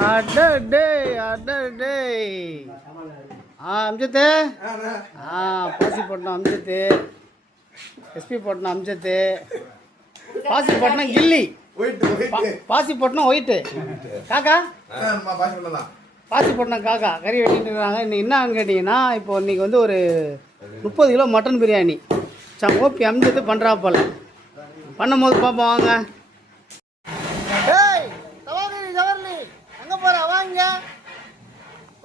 அடடே அடடே அம்ஜத்து பாசிப்பட்டினம் அம்ஜத்து எஸ்பி பட்டினம் அம்ஜத்து பாசிப்பட்டினம் கில்லி பாசிப்பட்டினம் ஒயிட்டு காக்கா பாசிப்பட்டினம் காக்கா கறி வெட்டிட்டு இருக்காங்க. இன்னைக்கு என்னன்னு கேட்டிங்கன்னா, இப்போ இன்றைக்கி வந்து ஒரு 30 கிலோ மட்டன் பிரியாணி ஓபி அம்ஜத்து பண்ணுறா போல். பண்ணும்போது பார்ப்போம் வாங்க. ஏய் தவாகரி ஜவர்லி எங்கே போகிற வாங்க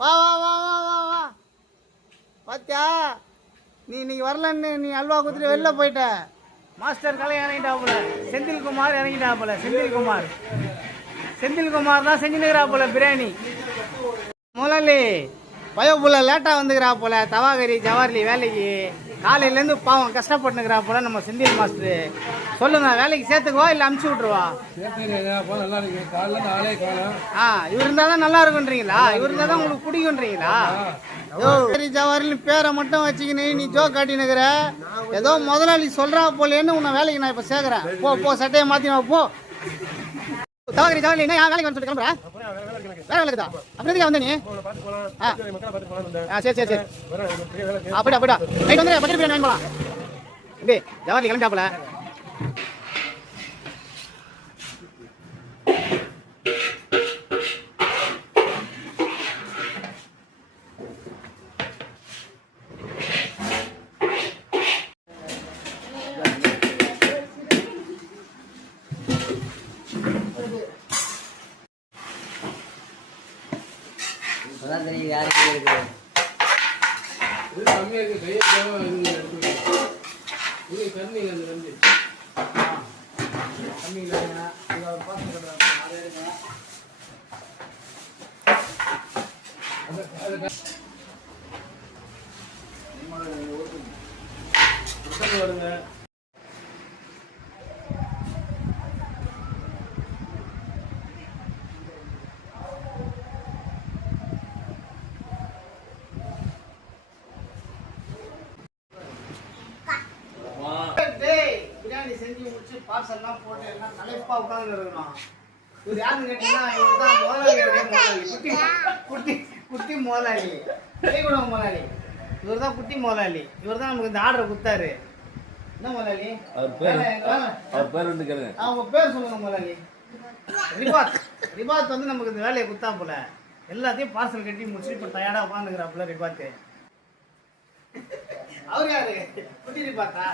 வா வா வா வா வா வா பாத்தியா நீ இன்னைக்கு வரலன்னு நீ அல்வா குத்துட்டு வெளில போயிட்ட. மாஸ்டர் கலை இறங்கிட்டாப்புல, செந்தில்குமார் இறங்கிட்டாப்புல. செந்தில்குமார் தான் செஞ்சுனுக்கிறா போல பிரியாணி. முதலாளி பயோபுள்ள லேட்டாக வந்துக்கிறா போல. தவாகரி ஜவஹர்லி வேலைக்கு காலையிலேருந்து பாவம் கஷ்டப்பட்டுனுக்கிறா போல நம்ம செந்தில் மாஸ்டரு. சொல்லுங்க, வேலைக்கு சேர்த்துக்குவா இல்லை அமுச்சு விட்ருவா? இவர் இருந்தால் தான் நல்லா இருக்குன்றீங்களா? இவர் இருந்தால் தான் உங்களுக்கு பிடிக்குன்றீங்களா? சரி ஜவஹர்லி பேரை மட்டும் வச்சுக்கினு நீ ஜோ காட்டினுக்கிற. ஏதோ முதலாளி சொல்கிறா போலேன்னு உன்னை வேலைக்கு நான் இப்போ சேர்க்குறேன். போ சட்டையை மாற்றினா போ. தவாகரி ஜவஹர்லி என்ன வேலைக்கு வந்து கிளம்புறேன்? வேற வேலைக்குதா? அப்படி வந்த நீ? சரி அப்படியா நைட் வந்து பக்கெட் பிரியாணி வாங்கி போகலாம். இப்படி ஜவஹர்லி கிளம்பிட்டாப்புல. யாருக்கு இருக்கு கம்மியா இருக்கு கையை கம்மி இல்லைங்க. வருங்க பிரியாணி செஞ்சு முடிச்சு பார்சல்லாம் போட்டு எல்லாம் தலைப்பா உட்காந்து இருக்கணும். இவர் யாருன்னு கேட்டீங்கன்னா, இவர் தான் குட்டி முதலாளி, கைகுட முதலாளி. இவர் தான் குட்டி முதலாளி. இவர் தான் நமக்கு இந்த ஆர்டரை கொடுத்தாரு. என்ன முதலாளி? அவர் பேர் வந்து கேளுங்க. அவங்க பேர் சொல்லுங்க முதலாளி. ரிபாத் வந்து நமக்கு இந்த வேலையை கொடுத்தா போல. எல்லாத்தையும் பார்சல் கட்டி முடிச்சு இப்போ தயாரா உட்காந்துக்கிறாப்புல ரிபாத்து. அவர் யாரு? குட்டி ரிபாத்தா?